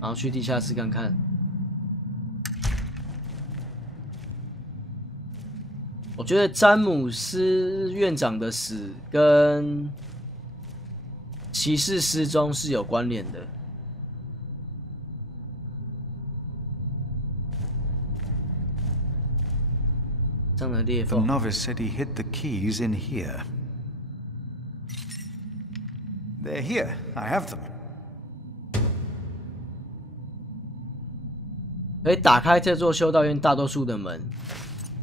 然后去地下室看看。我觉得詹姆斯院长的死跟骑士失踪是有关联的。上了裂缝。 The novice said he hid the keys in here. They're here. I have them. 可以打开这座修道院大多数的门。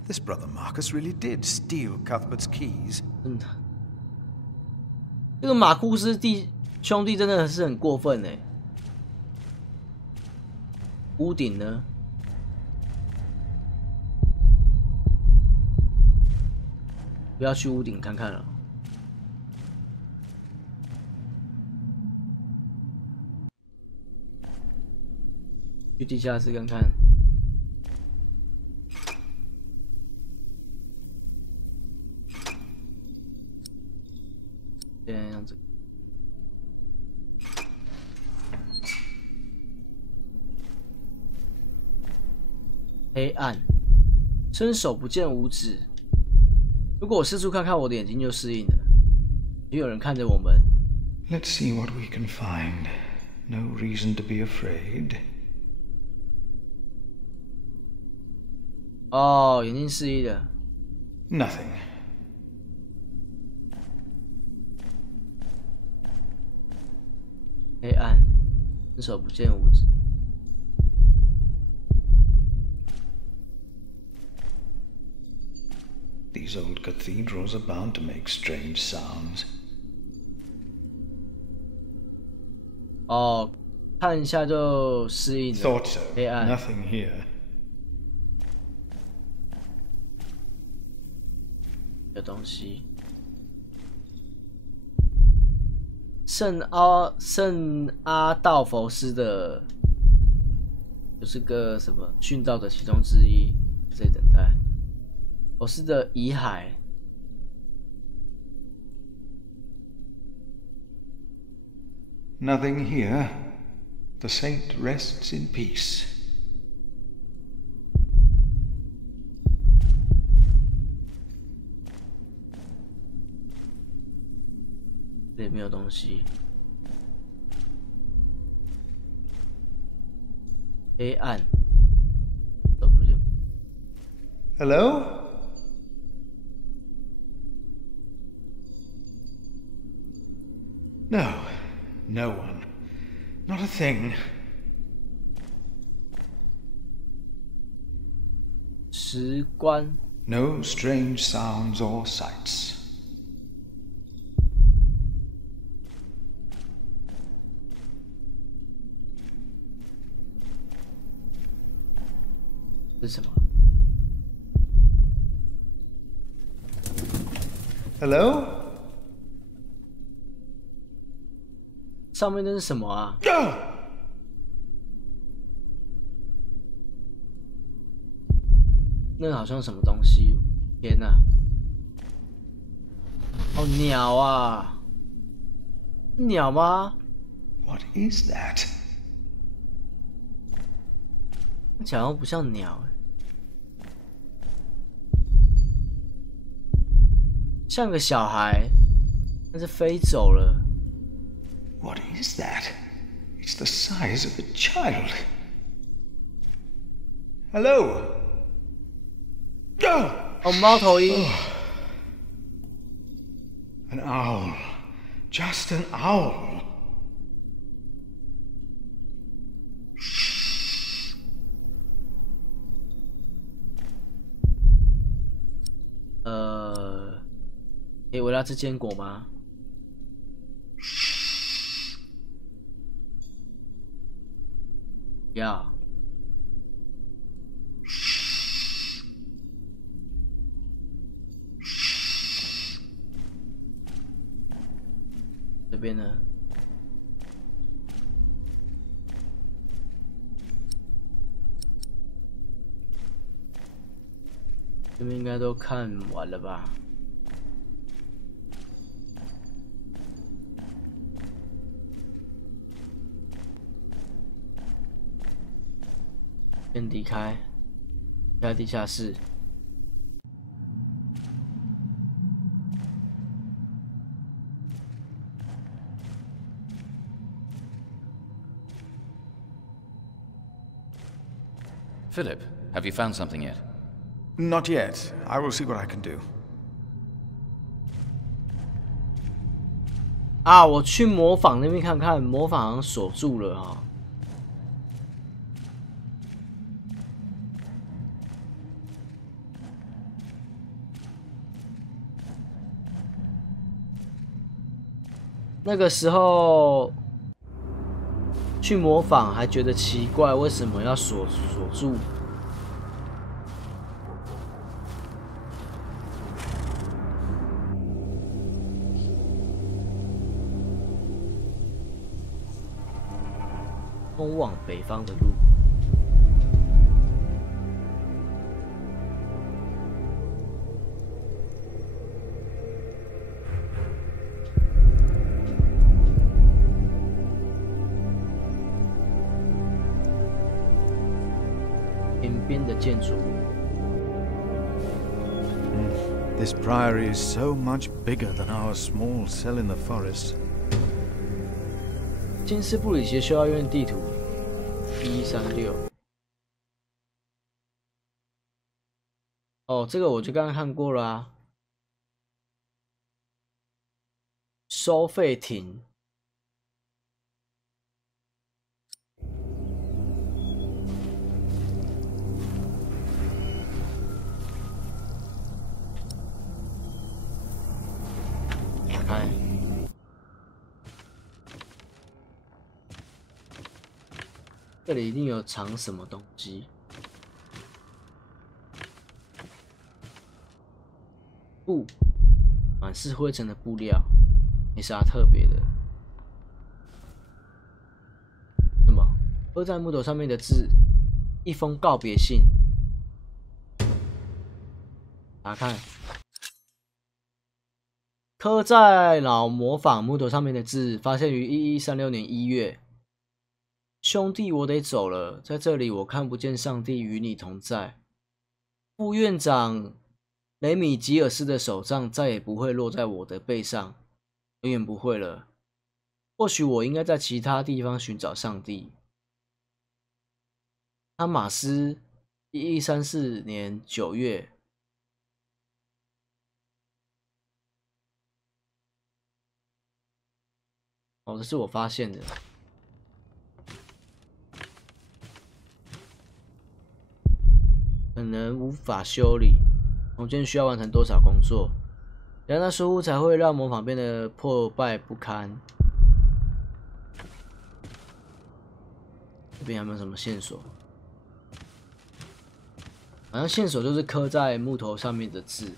This brother Marcus really did steal Cuthbert's keys. 真的，这个马库斯兄弟真的是很过分哎。屋顶呢？不要去屋顶看看了。去地下室看看。这样子。黑暗，伸手不见五指。如果我四处看看，我的眼睛就适应了。也有人看着我们。Let's see what we can find. No reason to be afraid. 哦，眼睛适应了。Nothing. 黑暗，伸手不见五指。These old cathedrals are bound to make strange sounds. 哦，看一下就适应了。 Thought so. 黑暗。 Nothing here. 有东西。圣阿道佛斯的，就是个什么殉道的其中之一，在等待。佛斯的遗骸。Nothing here. The saint rests in peace. 这里没有东西。黑暗。都不见。Hello? No. No one. Not a thing. 石棺。 No strange sounds or sights. 是什么 Hello? 上面那是什么啊？那好像什么东西？天哪！哦，鸟啊！鸟吗？ What is that? 看起来好像不像鸟，像个小孩，但是飞走了。 What is that? It's the size of a child. Hello? 哦，猫头鹰。An owl. Just an owl. 可以围绕吃坚果吗？不要。这边呢？这边应该都看完了吧？先离开地下室。Philip, have you found something yet? Not yet. I will see what I can do. 啊，我去模仿那边看看，模仿好像锁住了啊。那个时候去模仿还觉得奇怪，为什么要锁住？通往北方的路。田边的建筑物。This priory is so much bigger than our small cell in the forest. 金斯布里奇修道院地图1136。哦，这个我就刚刚看过了啊。收费亭。打开。这里一定有藏什么东西。布，满是灰尘的布料，没啥特别的。什么？刻在木头上面的字，一封告别信。打开。刻在老模仿木头上面的字，发现于1136年1月。兄弟，我得走了，在这里我看不见上帝与你同在。副院长雷米吉尔斯的手杖再也不会落在我的背上，永远不会了。或许我应该在其他地方寻找上帝。汤马斯1134年9月。哦，这是我发现的。可能无法修理，重建需要完成多少工作？然而疏忽才会让模仿变得破败不堪。这边有没有什么线索？好像线索就是刻在木头上面的字。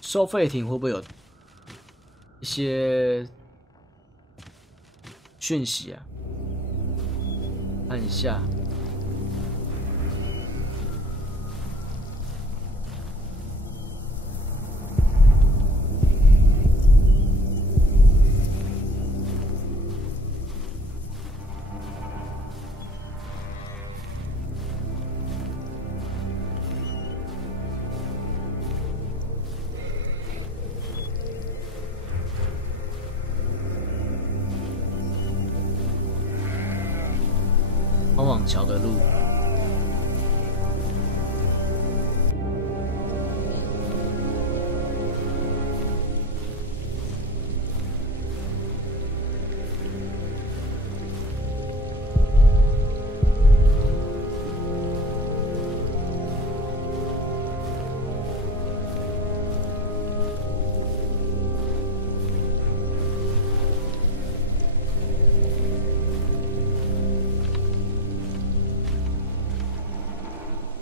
收费亭会不会有一些讯息啊？看一下。通往桥的路。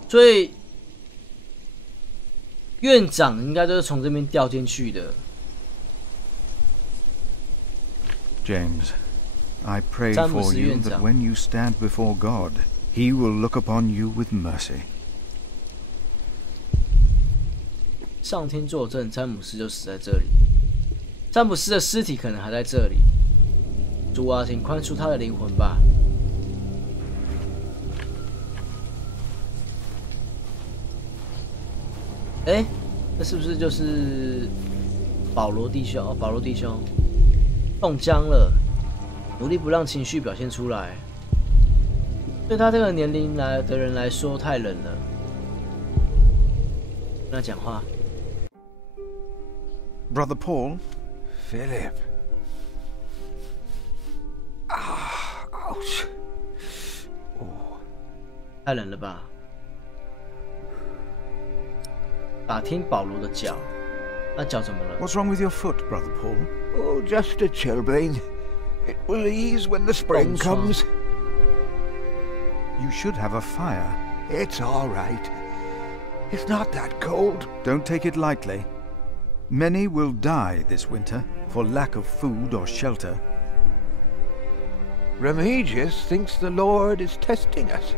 所以院长应该就是从这边掉进去的。James, I pray for you that when you stand before God, He will look upon you with mercy. 上天作证，詹姆斯就死在这里。詹姆斯的尸体可能还在这里。主啊，请宽恕他的灵魂吧。哎，那是不是就是保罗弟兄？哦，保罗弟兄冻僵了，努力不让情绪表现出来。对他这个年龄的人来说，太冷了。跟他讲话。Brother Paul? Philip. Ouch. 太冷了吧？打听保罗的脚，那脚怎么了 What's wrong with your foot, Brother Paul? Oh, just a chilblain. It will ease when the spring comes. You should have a fire. It's all right. It's not that cold. Don't take it lightly. Many will die this winter for lack of food or shelter. Remigius thinks the Lord is testing us.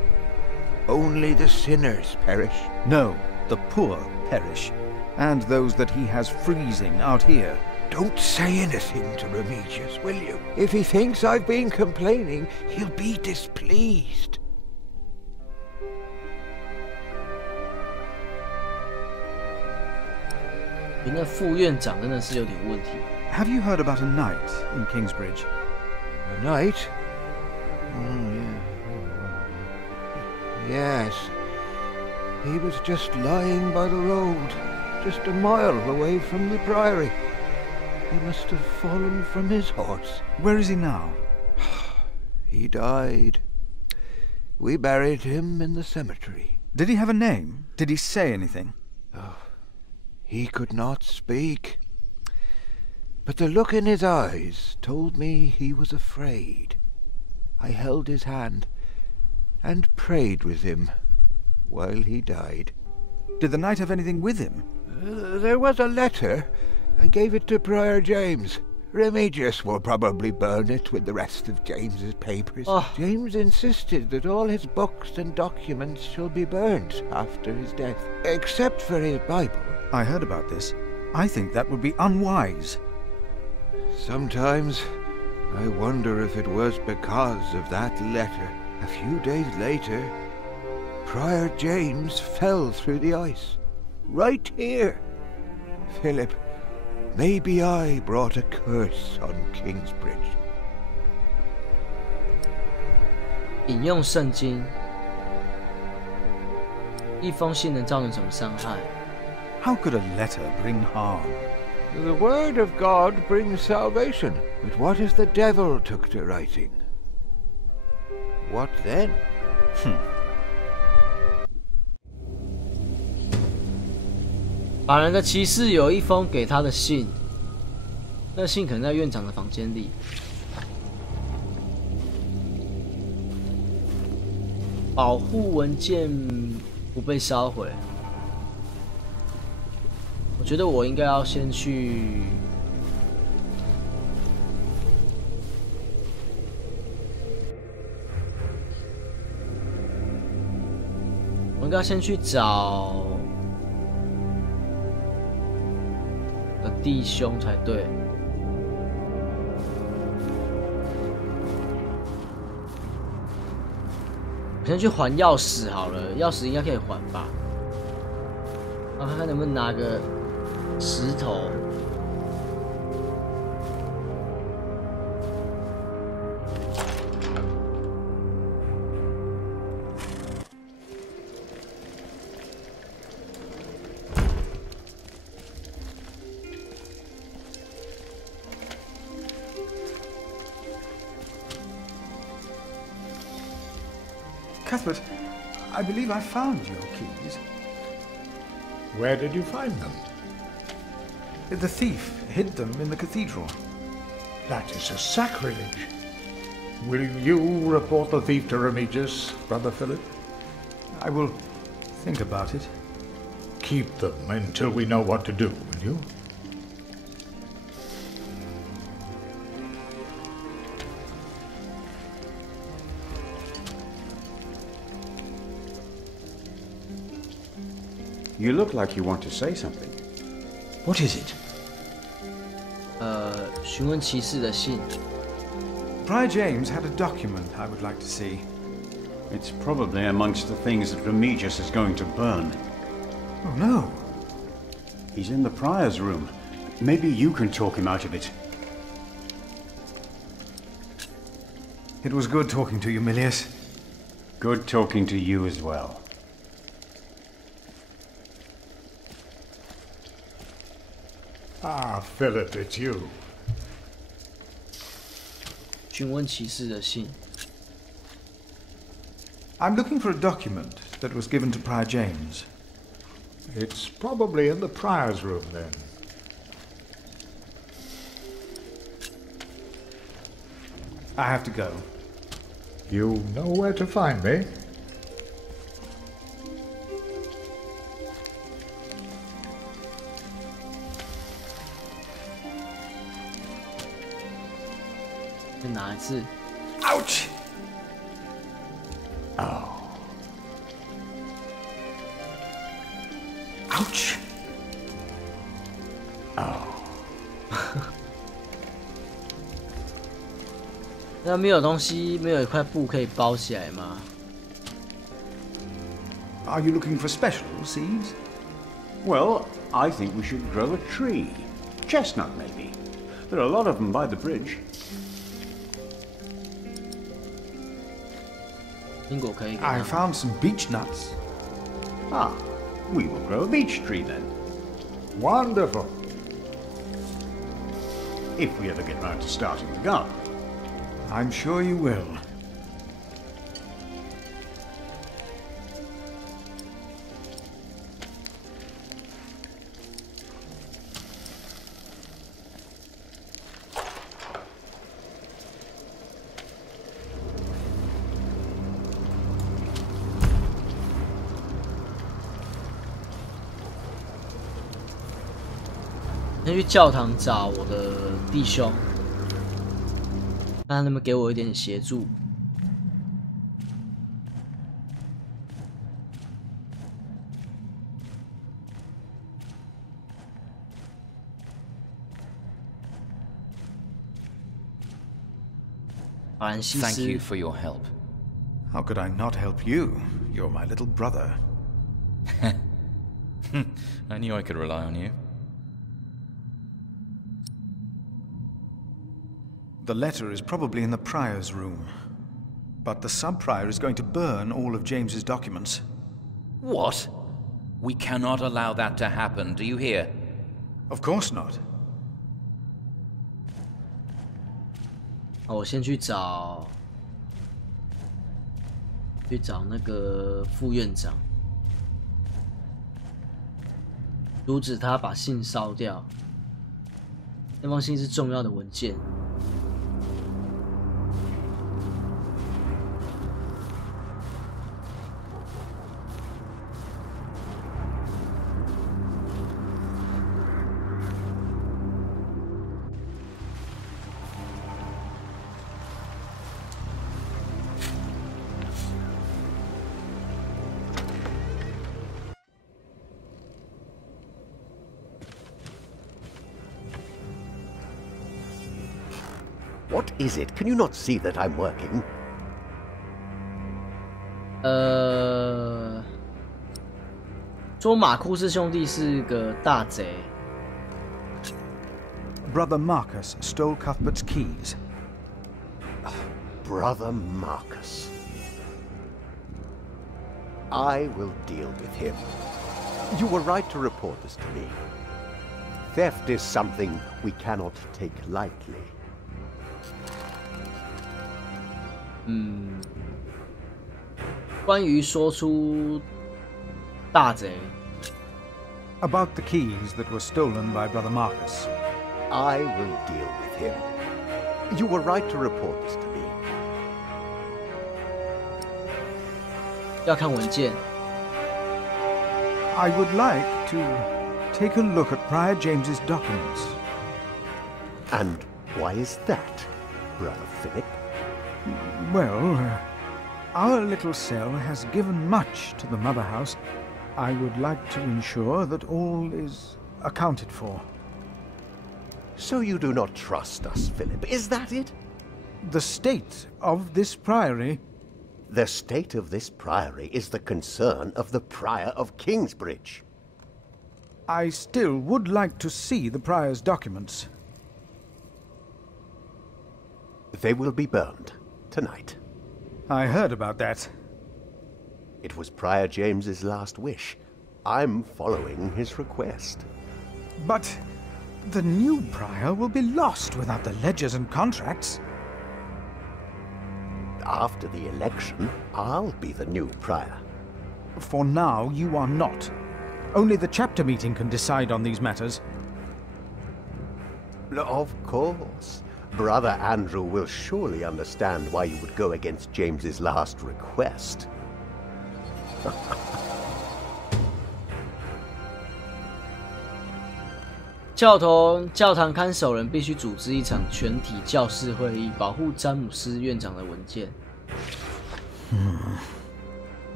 Only the sinners perish. No, the poor perish, and those that he has freezing out here. Don't say anything to Remigius, will you? If he thinks I've been complaining, he'll be displeased. 那副院长真的是有点问题。Have you heard about a knight in Kingsbridge? A knight? Oh, yeah. Yes. He was just lying by the road, just a mile away from the priory. He must have fallen from his horse. Where is he now? He died. We buried him in the cemetery. Did he have a name? Did he say anything? Oh, he could not speak. But the look in his eyes told me he was afraid. I held his hand and prayed with him while he died. Did the knight have anything with him? There was a letter. I gave it to Prior James. Remigius will probably burn it with the rest of James's papers. Oh. James insisted that all his books and documents shall be burnt after his death, except for his Bible. I heard about this. I think that would be unwise. Sometimes I wonder if it was because of that letter. A few days later, Prior James fell through the ice. Right here. Philip, maybe I brought a curse on Kingsbridge. 引用圣经，一封信能造成什么伤害？ How could a letter bring harm? The word of God brings salvation. But what if the devil took to writing? What then? 法兰的骑士有一封给他的信，那信可能在院长的房间里。保护文件不被烧毁。我觉得我应该要先去。我应该先去找的弟兄才对。我先去还钥匙好了，钥匙应该可以还吧。我看看能不能拿个石头。Cuthbert, I believe I found your keys. Where did you find them? The thief hid them in the cathedral. That is a sacrilege. Will you report the thief to Remigius, Brother Philip? I will think about it. Keep them until we know what to do, will you? You look like you want to say something. What is it? 询问骑士的信。Prior James had a document I would like to see. It's probably amongst the things that Remigius is going to burn. Oh no. He's in the prior's room. Maybe you can talk him out of it. It was good talking to you, Milius. Good talking to you as well. Ah, Philip, it's you. 询问骑士的信。I'm looking for a document that was given to Prior James. It's probably in the prior's room, then. I have to go. You know where to find me. 再拿一次。Ouch! Oh. Ouch! Oh. 那没有东西，没有一块布可以包起来吗？ Are you looking for special seeds? Well, I think we should grow a tree. Chestnut, maybe. There are a lot of them by the bridge. 苹果可以给他 I 们。 found some beech nuts. Ah, we will grow a beech tree then. Wonderful. If we ever get round to starting the garden. I'm sure you will. 先去教堂找我的弟兄，让他们给我一点协助。法兰西 Thank 斯 you，for your help. How could I not help you? You're my little brother. I knew I could rely on you. The letter is probably in the prior's room. But the sub-prior is going to burn all of James's documents. What? We cannot allow that to happen, do you hear? Of course not. 好，我先去找那个副院长，阻止他把信烧掉。那封信是重要的文件。What is it? Can you not see that I'm working? 说马库斯兄弟是个大贼。 Brother Marcus stole Cuthbert's keys. Brother Marcus. I will deal with him. You were right to report this to me. Theft is something we cannot take lightly. 关于说出大贼， About the keys that were stolen by Brother Marcus. I will deal with him. You were right to report this to me. 要看文件。 I would like to take a look at Prior James's documents. And why is that, Brother Philip? Well, our little cell has given much to the mother house. I would like to ensure that all is accounted for. So you do not trust us, Philip, is that it? The state of this priory? The state of this priory is the concern of the Prior of Kingsbridge. I still would like to see the prior's documents. They will be burned tonight. I heard about that. It was Prior James's last wish. I'm following his request. But the new prior will be lost without the ledgers and contracts. After the election, I'll be the new prior. For now, you are not. Only the chapter meeting can decide on these matters. Of course. Brother Andrew will surely understand why you would go against James's last request. 教堂看守人必须组织一场全体教士会议，保护詹姆斯院长的文件。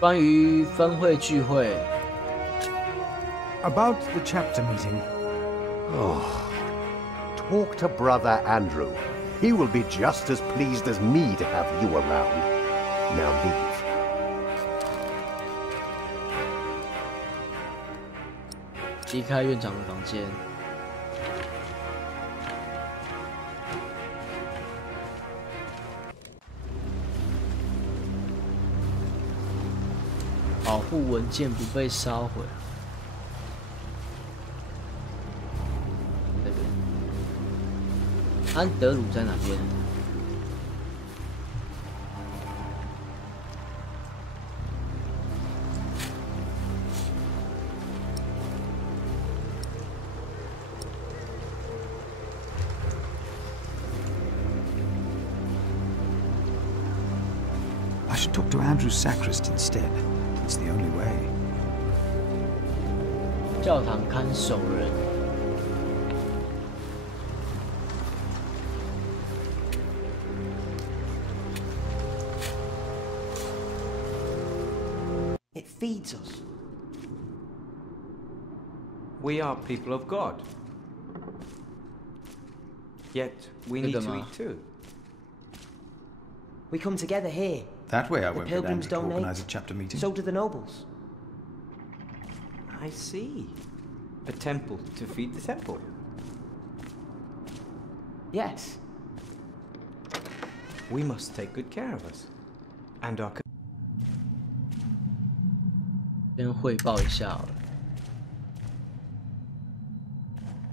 关于分会聚会。About the chapter meeting. Oh, talk to Brother Andrew. He will be just as pleased as me to have you around. Now leave. 离开院长的房间。保护文件不被烧毁。这边，安德鲁在哪边？ I should talk to Andrew's sacrist instead. It's the only way. 教堂看守人。It feeds us. We are people of God. Yet we need to eat too. We come together here. That way I The won't get pilgrims Andrew to donate. organize a chapter meeting. So do the nobles. I see. A temple to feed the temple. Yes. We must take good care of us. And our... 先汇报一下好了。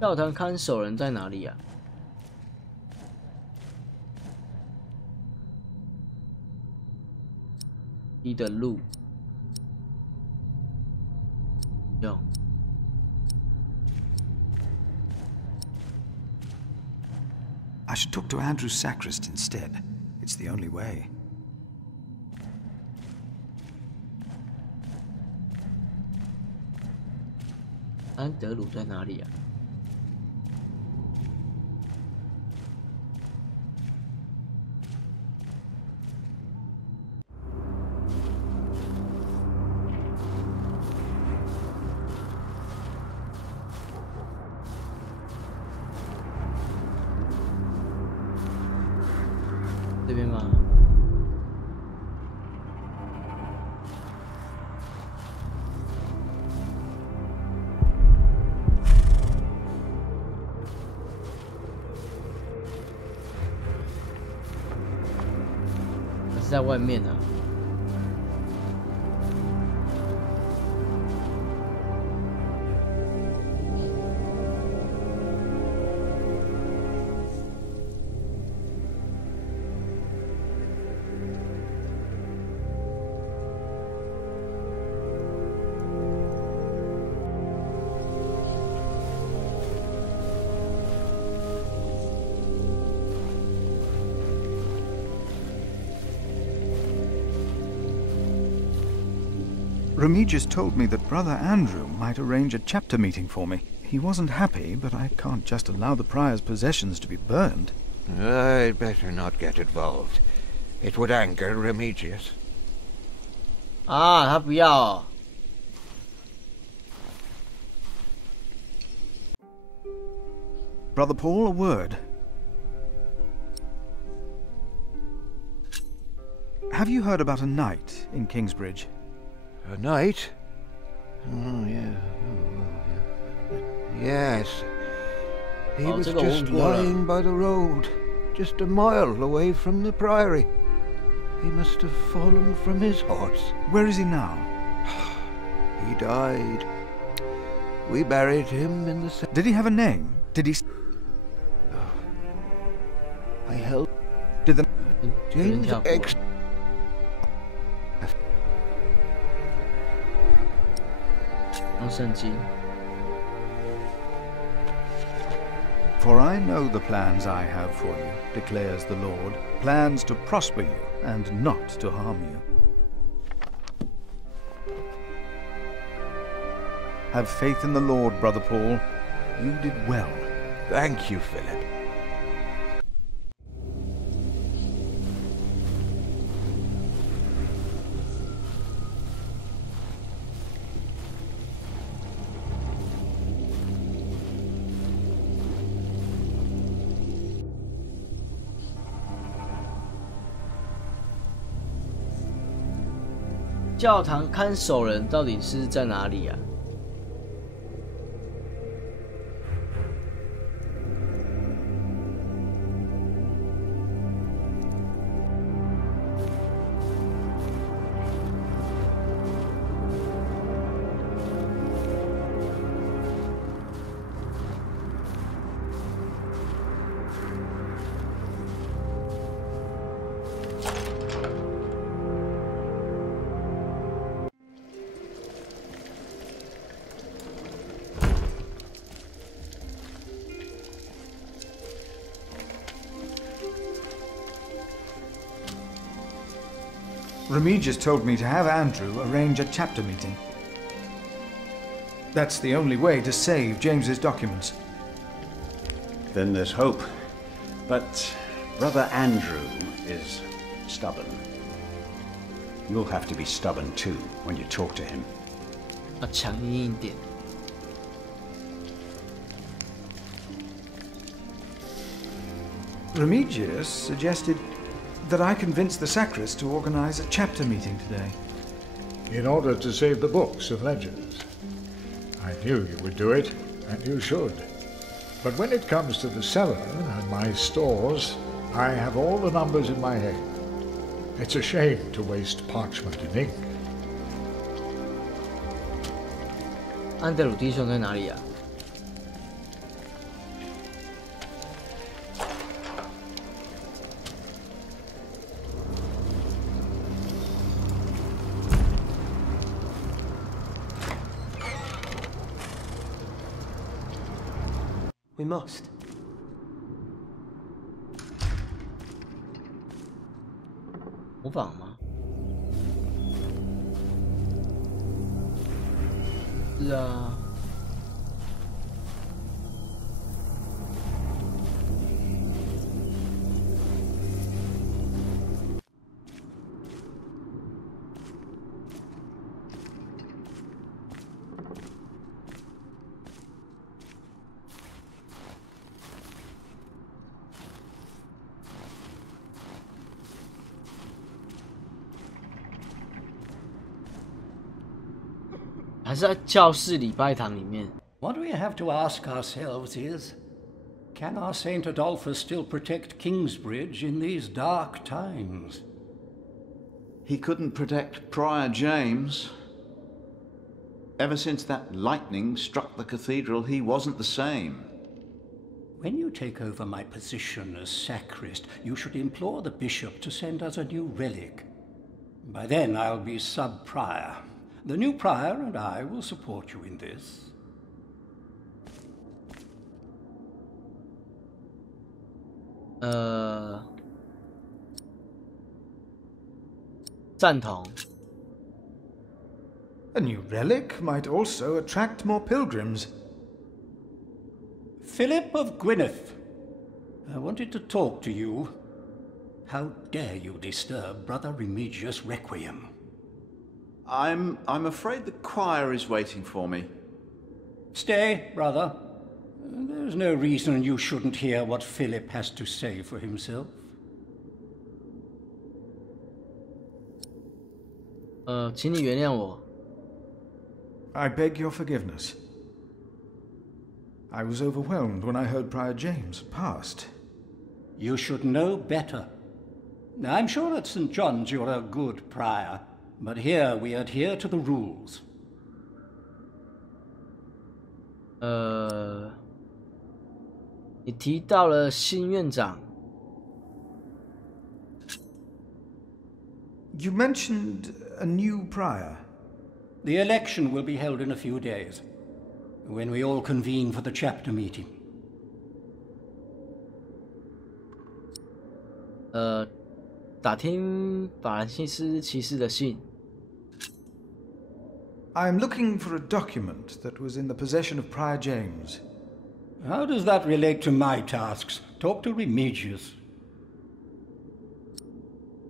教堂看守人在哪里啊？一的路，用。I should talk to Andrew's sacrist instead. It's the only way. 安德鲁在哪里啊？这边吗？还是在外面呢？Remigius told me that Brother Andrew might arrange a chapter meeting for me. He wasn't happy, but I can't just allow the prior's possessions to be burned. I'd better not get involved. It would anger Remigius. 啊，他不要哦。Brother Paul, a word. Have you heard about a knight in Kingsbridge? A knight? Oh, yeah. Oh, yeah. Yes. He was just lying by the road, just a mile away from the priory. He must have fallen from his horse. Where is he now? He died. We buried him in the... Did he have a name? Did he... I helped... Did the... James X... For I know the plans I have for you, declares the Lord, plans to prosper you and not to harm you. Have faith in the Lord, Brother Paul. You did well. Thank you, Philip. 教堂看守人到底是在哪里啊？Remigius told me to have Andrew arrange a chapter meeting. That's the only way to save James's documents. Then there's hope. But Brother Andrew is stubborn. You'll have to be stubborn too when you talk to him. 要强硬一点。 Remigius suggested that I convince the sacrist to organize a chapter meeting today. In order to save the books and legends. I knew you would do it, and you should. But when it comes to the cellar and my stores, I have all the numbers in my head. It's a shame to waste parchment and ink. 安德鲁弟兄在哪里啊？ We must. 模仿吗？是啊。还是在教室礼拜堂里面。 What we have to ask ourselves is, can our Saint Adolphus still protect Kingsbridge in these dark times? He couldn't protect Prior James. Ever since that lightning struck the cathedral, he wasn't the same. When you take over my position as sacrist, you should implore the bishop to send us a new relic. By then I'll be sub-prior. The new prior and I will support you in this. 赞同。 A new relic might also attract more pilgrims. Philip of Gwynedd, I wanted to talk to you. How dare you disturb Brother Remigius' requiem? I'm afraid the choir is waiting for me. Stay, brother. There's no reason you shouldn't hear what Philip has to say for himself. 请你原谅我。I beg your forgiveness. I was overwhelmed when I heard Prior James passed. You should know better. I'm sure at St. John's you're a good prior, but here we adhere to the rules. 你提到了新院长。You mentioned a new prior. The election will be held in a few days, when we all convene for the chapter meeting. 打听法兰西斯骑士的信。I am looking for a document that was in the possession of Prior James. How does that relate to my tasks? Talk to Remigius.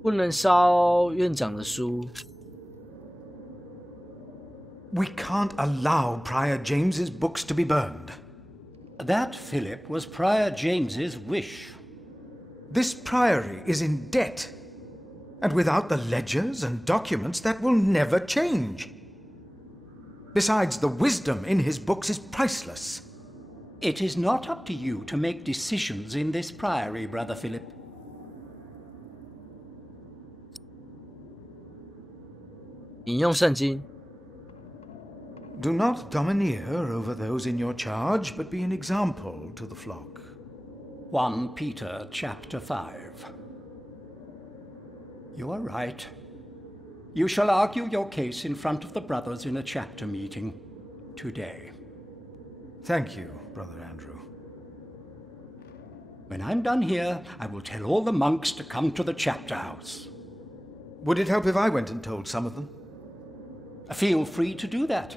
不能烧院长的书。We can't allow Prior James's books to be burned. That, Philip, was Prior James's wish. This priory is in debt, and without the ledgers and documents, that will never change. Besides, the wisdom in his books is priceless. It is not up to you to make decisions in this priory, Brother Philip. 引用圣经。Do not domineer over those in your charge, but be an example to the flock. 1 Peter chapter 5. You are right. You shall argue your case in front of the brothers in a chapter meeting today. Thank you, Brother Andrew. When I'm done here, I will tell all the monks to come to the chapter house. Would it help if I went and told some of them? Feel free to do that.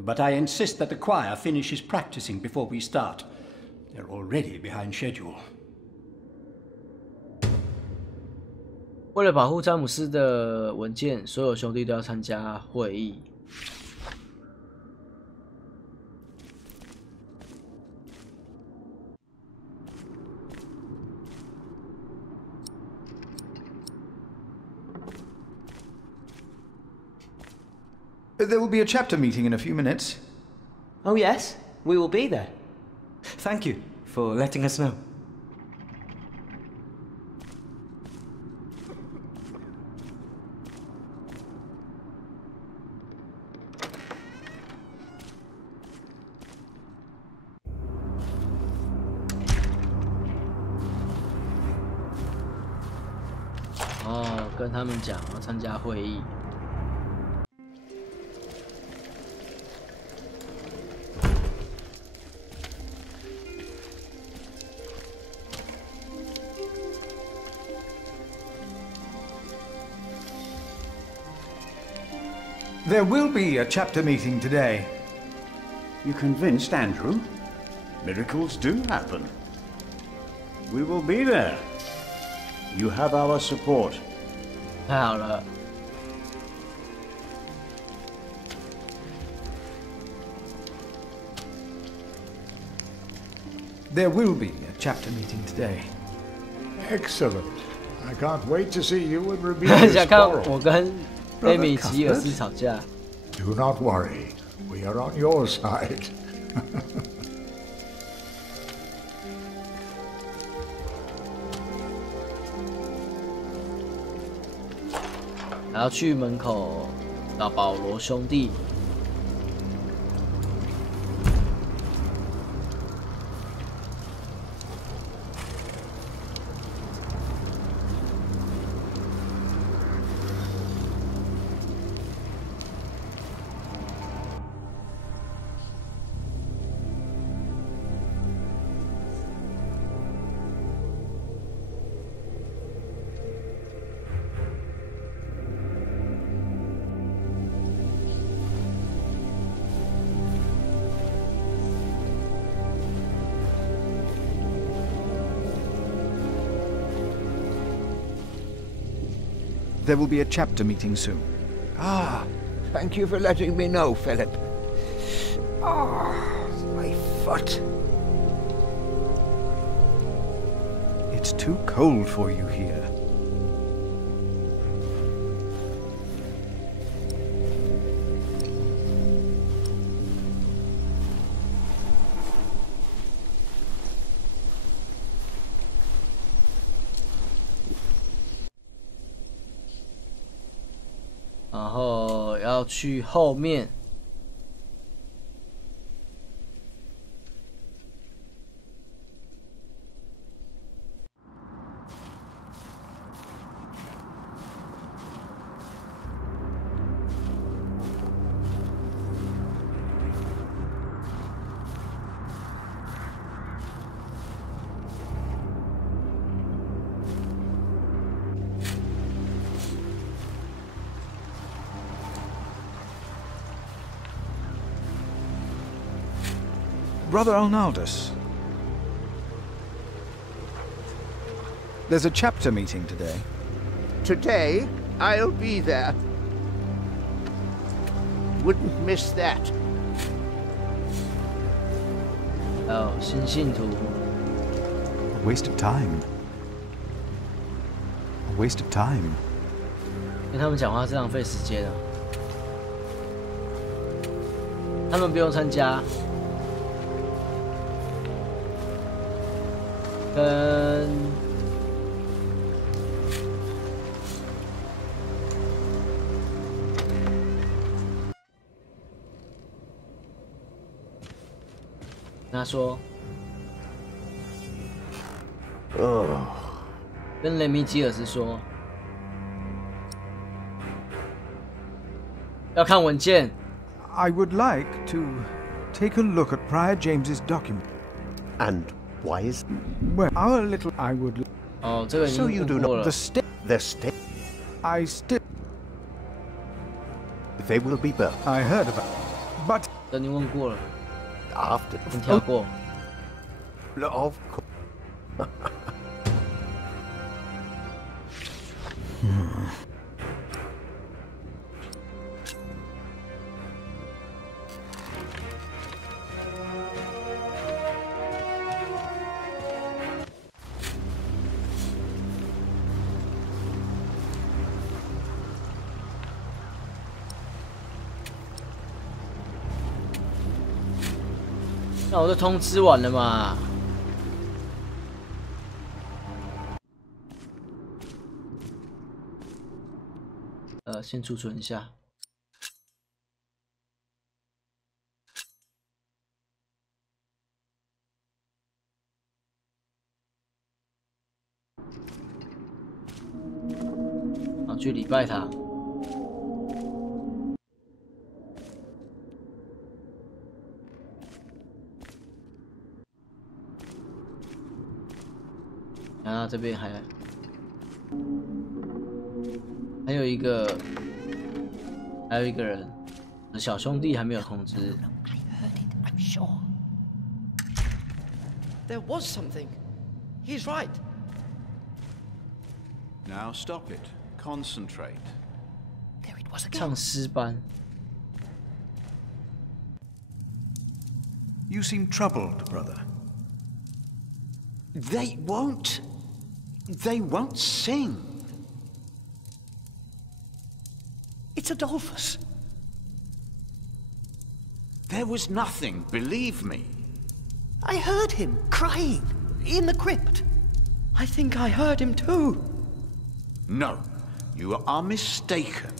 But I insist that the choir finishes practicing before we start. They're already behind schedule. 为了保护詹姆斯的文件，所有兄弟都要参加会议。There will be a chapter meeting in a few minutes. Oh yes, we will be there. Thank you for letting us know. Oh, 跟他们讲要参加会议。There will be a chapter meeting today. You convinced Andrew? Miracles do happen. We will be there. You have our support. 太好了。There will be a chapter meeting today. Excellent. I can't wait to see you and Remigius 想看 quarrel. 我跟艾米吉尔斯吵架。Do not worry. We are on your side. 还要去门口找保罗兄弟。There will be a chapter meeting soon. Ah, thank you for letting me know, Philip. Ah, my foot. It's too cold for you here. “然后要去后面。” Brother Arnaldus. There's a chapter meeting today. Today, I'll be there. Wouldn't miss that. 哦，新信徒。A waste of time. A waste of time. 跟他们讲话是浪费时间啊。他们不用参加。跟他说，跟雷米基尔斯说，要看文件。I would like to take a look at Prior James's document. And why is? Well, our little I would. 哦，这个已经 So you do 过 not 了。 the state. I still. They will be burnt. I heard about, but 这你问过了， After 你跳过。 of course. 那我都通知完了嘛。先储存一下。然后去礼拜堂。然后这边还有一个人，小兄弟还没有通知。 I'm sure. There was something. He's right. Now stop it. Concentrate. There it was again. 唱诗班。 you seem troubled, brother. They won't sing. It's Adolphus. There was nothing, believe me. I heard him crying in the crypt. I think I heard him too. No, you are mistaken.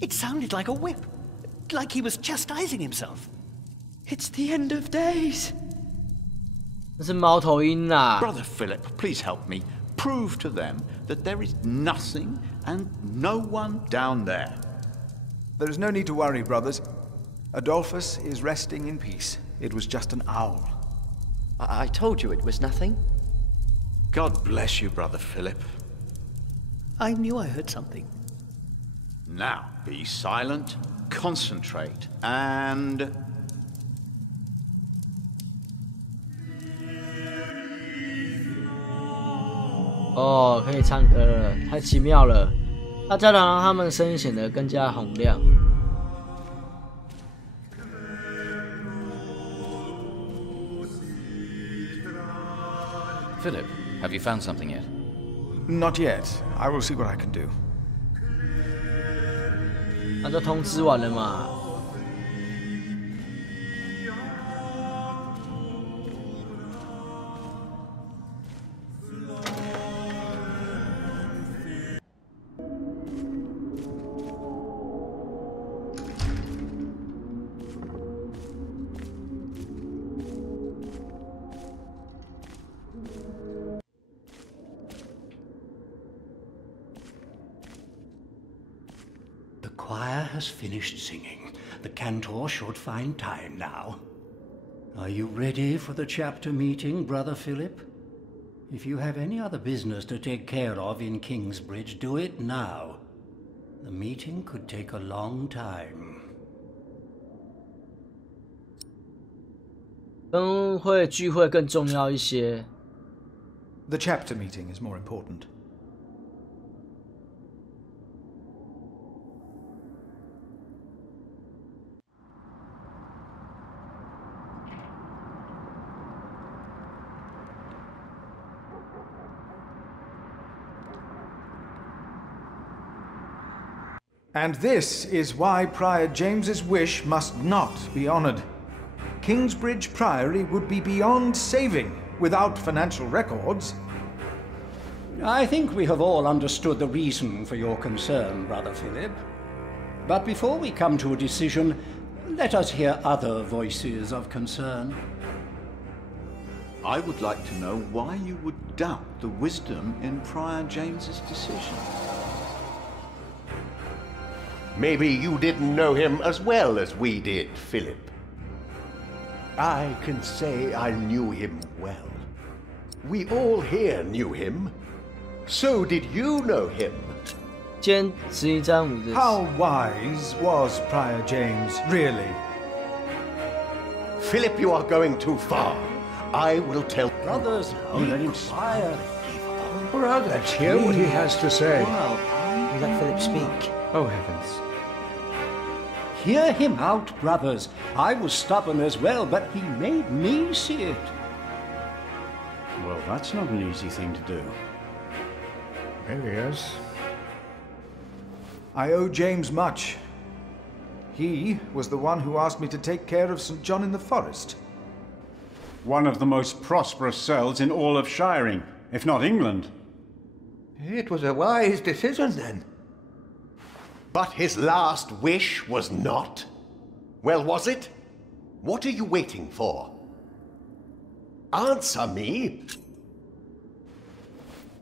It sounded like a whip, like he was chastising himself. It's the end of days. 那是猫头鹰啦。 Brother Philip, please help me. Prove to them that there is nothing and no one down there. There is no need to worry, brothers. Adolphus is resting in peace. It was just an owl. I told you it was nothing. God bless you, Brother Philip. I knew I heard something. Now, be silent, concentrate, and...哦，可以唱歌了，太奇妙了！大教堂让他们声音显得更加洪亮。 Philip, Have you found something yet? Not yet. I will see what I can do. 那就通知完了嘛。The choir has finished singing. The cantor should find time now. Are you ready for the chapter meeting, Brother Philip? If you have any other business to take care of in Kingsbridge, do it now. The meeting could take a long time. 灯会聚会更重要一些。The chapter meeting is more important. And this is why Prior James's wish must not be honored. Kingsbridge Priory would be beyond saving without financial records. I think we have all understood the reason for your concern, Brother Philip. But before we come to a decision, let us hear other voices of concern. I would like to know why you would doubt the wisdom in Prior James's decision. Maybe you didn't know him as well as we did, Philip. I can say I knew him well. We all here knew him. So did you know him. How wise was Prior James, really? Philip, you are going too far. I will tell... Brothers, let him quiet. Brother, let's hear what he has to say. Well, we let Philip speak. Oh, heavens. Hear him out, brothers. I was stubborn as well, but he made me see it. Well, that's not an easy thing to do. Maybe yes. I owe James much. He was the one who asked me to take care of St. John in the Forest. One of the most prosperous cells in all of Shiring, if not England. It was a wise decision, then. But his last wish was not? Well, was it? What are you waiting for? Answer me!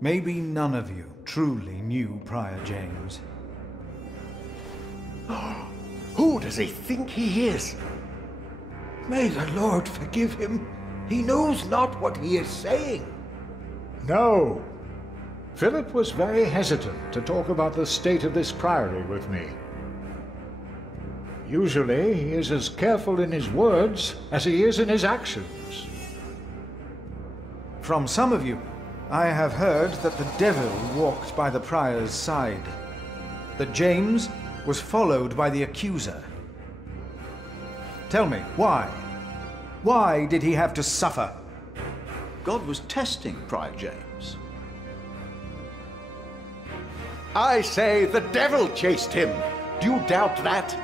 Maybe none of you truly knew Prior James. Who does he think he is? May the Lord forgive him. He knows not what he is saying. No. Philip was very hesitant to talk about the state of this priory with me. Usually, he is as careful in his words as he is in his actions. From some of you, I have heard that the devil walked by the prior's side. That James was followed by the accuser. Tell me, why? Why did he have to suffer? God was testing Prior James. I say the devil chased him. Do you doubt that?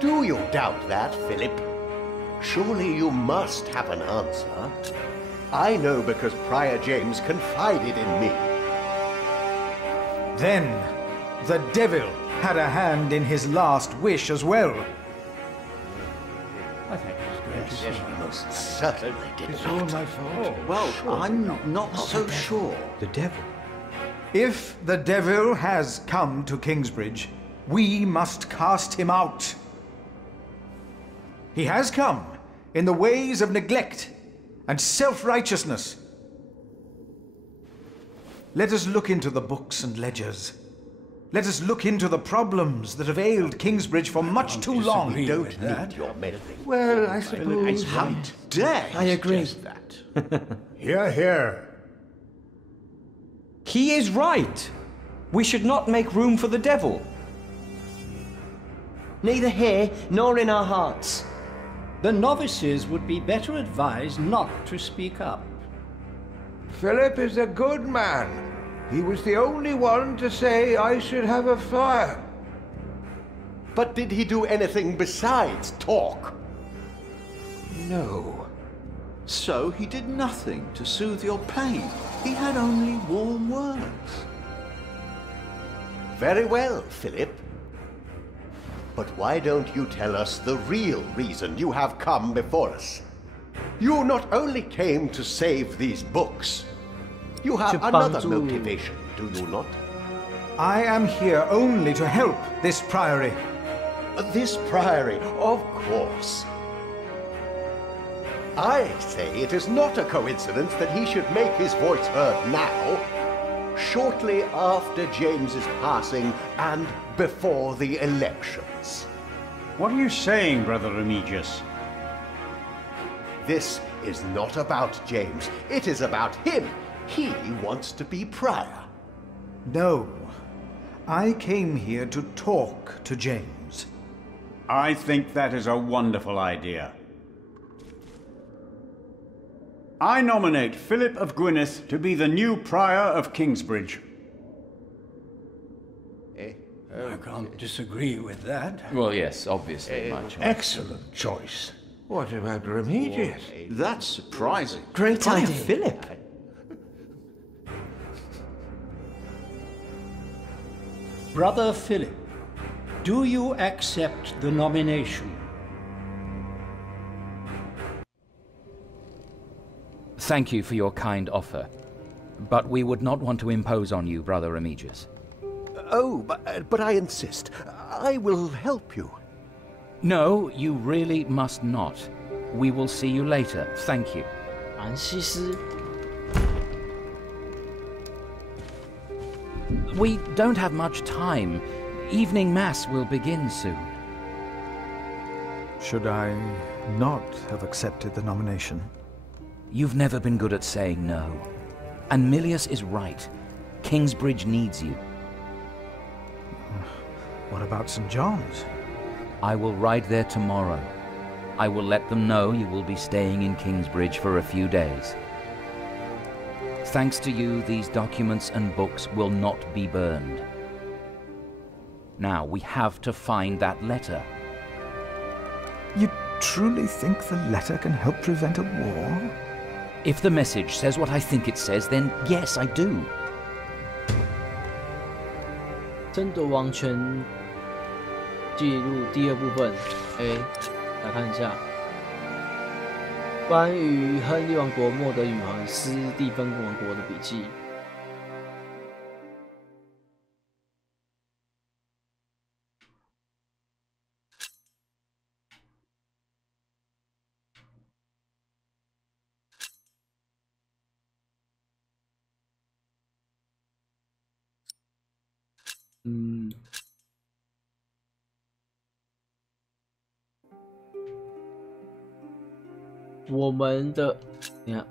Do you doubt that, Philip? Surely you must have an answer. I know because Prior James confided in me. Then, the devil had a hand in his last wish as well. I think it's Yes, he most certainly did It's not. all my fault. Well, I'm not so sure. The devil. If the devil has come to Kingsbridge, we must cast him out. He has come in the ways of neglect and self-righteousness. Let us look into the books and ledgers. Let us look into the problems that have ailed Kingsbridge for much too long. Don't need your meddling. Well, I suppose... How dare I agree. that? Hear, hear. He is right. We should not make room for the devil. Neither here nor in our hearts. The novices would be better advised not to speak up. Philip is a good man. He was the only one to say I should have a fire. But did he do anything besides talk? No. So he did nothing to soothe your pain. He had only warm words. Very well, Philip. But why don't you tell us the real reason you have come before us? You not only came to save these books, you have another motivation, do you not? I am here only to help this priory. This priory, of course. I say it is not a coincidence that he should make his voice heard now, shortly after James's passing and before the elections. What are you saying, Brother Remigius? This is not about James. It is about him. He wants to be prior. No. I came here to talk to James. I think that is a wonderful idea. I nominate Philip of Gwynedd to be the new prior of Kingsbridge. I can't disagree with that. Well, yes, obviously, my choice. Excellent choice. What about Remigius? That's surprising. Great idea, Philip. Brother Philip, do you accept the nomination? Thank you for your kind offer, but we would not want to impose on you, Brother Remigius. Oh, but I insist. I will help you. No, you really must not. We will see you later. Thank you. 兰西斯 We don't have much time. Evening Mass will begin soon. Should I not have accepted the nomination? You've never been good at saying no. And Milius is right. Kingsbridge needs you. What about St. John's? I will ride there tomorrow. I will let them know you will be staying in Kingsbridge for a few days. Thanks to you, these documents and books will not be burned. Now, we have to find that letter. You truly think the letter can help prevent a war? If the message says what I think it says, then yes, I do. 争夺王权记录第二部分 A， 来看一下关于亨利王国莫德女王斯蒂芬王国的笔记。我们的，你看，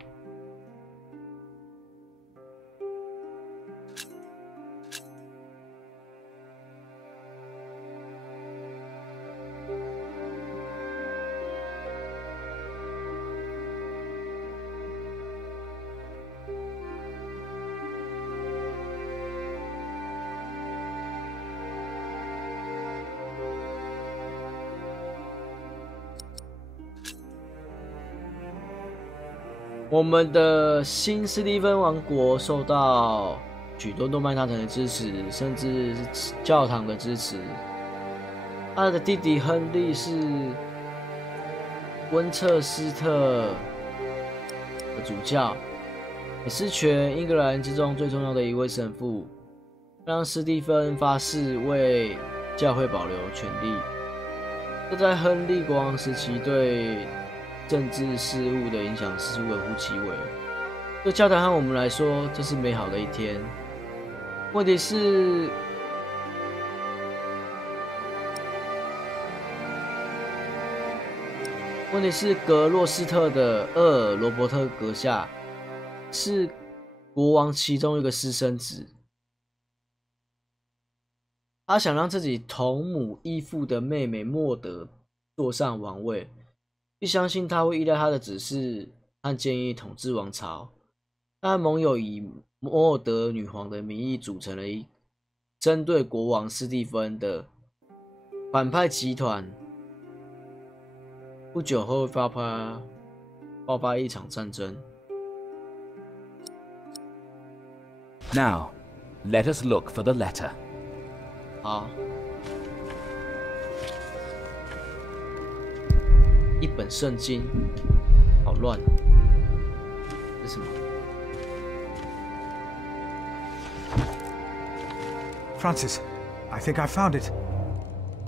我们的新斯蒂芬王国受到许多诺曼大臣的支持，甚至是教堂的支持。他的弟弟亨利是温彻斯特的主教，也是全英格兰之中最重要的一位神父。让斯蒂芬发誓为教会保留权力。这在亨利国王时期对政治事务的影响是微乎其微。对教堂和我们来说，这是美好的一天。问题是，格洛斯特的厄尔罗伯特阁下是国王其中一个私生子，他想让自己同母异父的妹妹莫德坐上王位。并相信他会依赖他的指示和建议统治王朝。那盟友以摩尔德女皇的名义组成了一针对国王斯蒂芬的反派集团。不久后爆发一场战争。Now, let us look for the letter. 好，一本圣经，好乱，这是什么 ？Francis, I think I found it.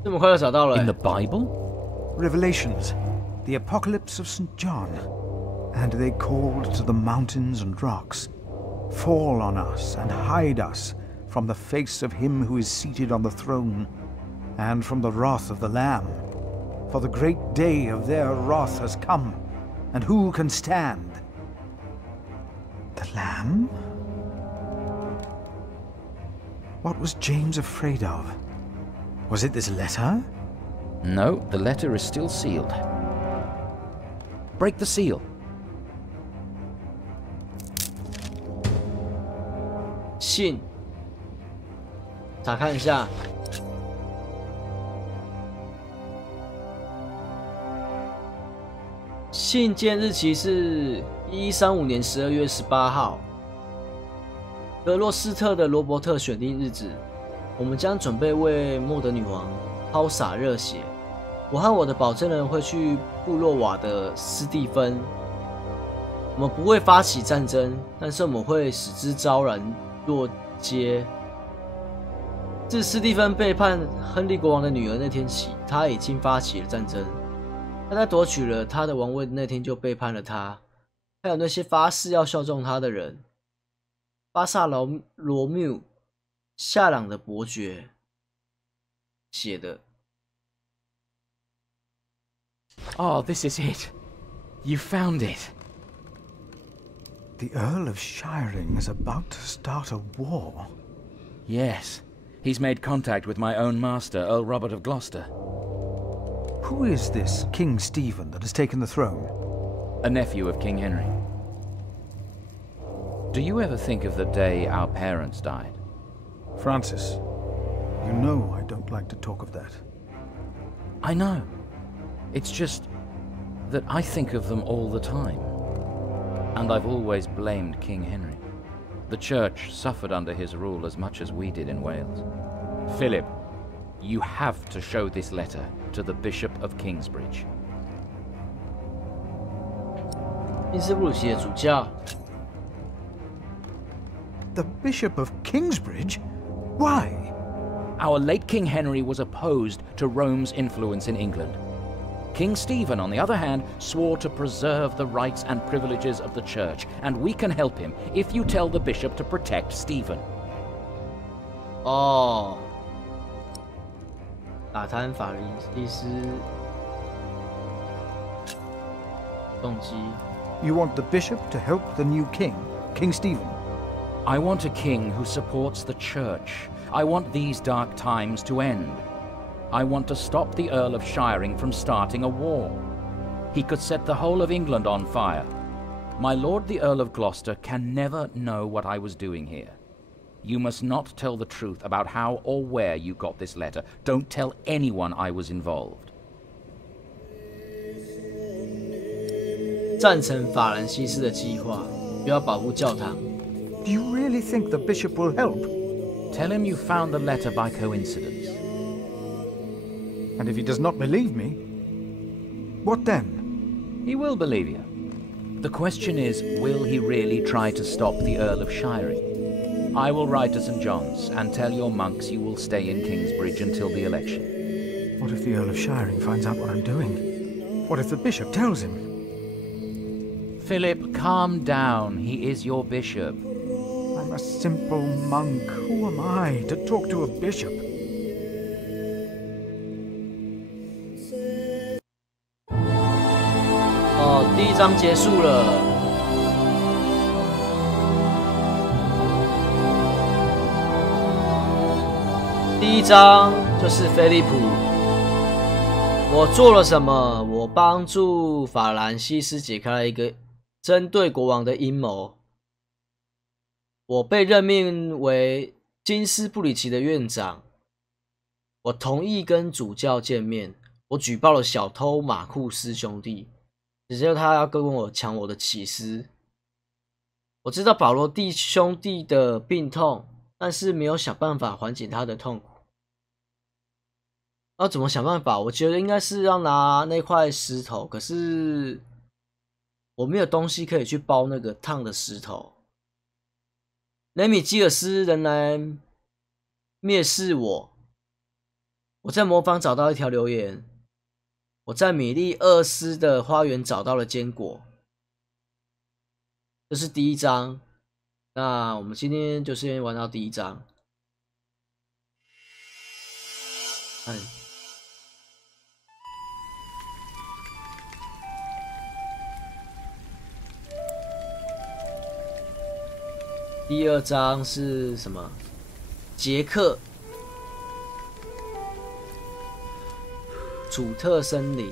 这么快就找到了 In the Bible? Revelations, the Apocalypse of St. John. And they called to the mountains and rocks, "Fall on us and hide us from the face of him who is seated on the throne, and from the wrath of the Lamb. For the great day of their wrath has come, and who can stand?" The Lamb? What was James afraid of? Was it this letter? No, the letter is still sealed. Break the seal. 信，查看一下。信件日期是1135年12月18号。格洛斯特的罗伯特选定日子，我们将准备为莫德女皇抛洒热血。我和我的保证人会去布洛瓦的斯蒂芬。我们不会发起战争，但是我们会使之昭然若揭。自斯蒂芬背叛亨利国王的女儿那天起，他已经发起了战争。他在夺取了他的王位的那天就背叛了他，还有那些发誓要效忠他的人。巴萨罗缪，夏朗的伯爵写的。Oh, this is it. You found it. The Earl of Shiring is about to start a war. Yes. He's made contact with my own master, Earl Robert of Gloucester. Who is this King Stephen that has taken the throne? A nephew of King Henry. Do you ever think of the day our parents died? Francis, you know I don't like to talk of that. I know. It's just that I think of them all the time. And I've always blamed King Henry. The church suffered under his rule as much as we did in Wales. Philip, you have to show this letter to the Bishop of Kingsbridge. 金斯布鲁奇的主教。The Bishop of Kingsbridge? Why? Our late King Henry was opposed to Rome's influence in England. King Stephen, on the other hand, swore to preserve the rights and privileges of the church, and we can help him if you tell the bishop to protect Stephen. 哦，打探法律师动机。You want the bishop to help the new king, King Stephen? I want a king who supports the church. I want these dark times to end. I want to stop the Earl of Shiring from starting a war. He could set the whole of England on fire. My lord the Earl of Gloucester can never know what I was doing here. You must not tell the truth about how or where you got this letter. Don't tell anyone I was involved. 赞成法兰西斯的计划，不要保护教堂。Do you really think the bishop will help? Tell him you found the letter by coincidence. And if he does not believe me, what then? He will believe you. The question is, will he really try to stop the Earl of Shiring? I will ride to St. John's and tell your monks you will stay in Kingsbridge until the election. What if the Earl of Shiring finds out what I'm doing? What if the bishop tells him? Philip, calm down. He is your bishop. I'm a simple monk. Who am I to talk to a bishop? 哦，第一章结束了。第一章就是菲利普。我做了什么？我帮助法兰西斯解开了一个针对国王的阴谋。我被任命为金斯布里奇的院长，我同意跟主教见面。我举报了小偷马库斯兄弟，只是他要跟我抢我的起司。我知道保罗弟兄弟的病痛，但是没有想办法缓解他的痛苦。要怎么想办法？我觉得应该是要拿那块石头，可是我没有东西可以去包那个烫的石头。雷米基尔斯仍然蔑视我。我在魔方找到一条留言，我在米利厄斯的花园找到了坚果。这是第一章，那我们今天就先玩到第一章。第二章是什么？杰克，楚特森林。